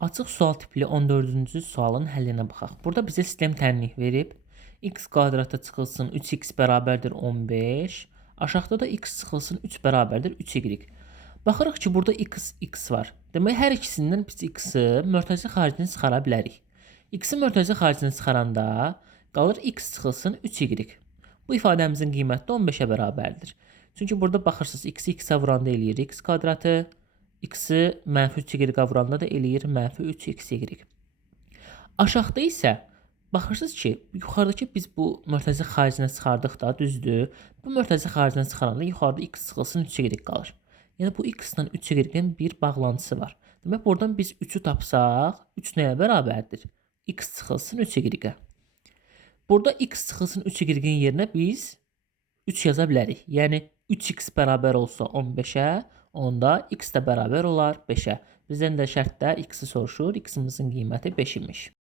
Açıq sual tipli 14-cü sualın həllinə baxaq. Burada bizə sistem tənbih verib. X kvadrata çıxılsın 3x bərabərdir 15. Aşağıda da x çıxılsın 3 bərabərdir 3y. Baxırıq ki, burada x var. Demək, hər ikisindən biz x-i mörtəzə xaricinə çıxara bilərik. X-i mörtəzə xaricinə çıxaranda qalır x çıxılsın 3y. Bu ifadəmizin qiyməti də 15-ə bərabərdir. Çünki burada baxırsınız, x-i x-ə vuranda eləyir x kvadratı. X-i mənfi 3y vuranda da eləyir mənfi 3xy. Aşağıda isə baxırsınız ki, yuxarıdakı biz bu mörtəzə xaricinə çıxardıq da, düzdür. Bu mörtəzə xaricinə çıxaranda yuxarıda x çıxılsın 3y qalır. Yəni bu x ilə 3y-in bir bağlantısı var. Demək, buradan biz 3-ü tapsaq, 3 nəyə bərabərdir? X çıxılsın 3y-ə. Burada x çıxılsın 3y-in yerinə biz 3 yaza bilərik. Yəni 3x bərabər olsa 15-ə, onda x də bərabər olar 5-ə. Bizdən də şərtdə x-i soruşur. X-imizin qiyməti 5 imiş.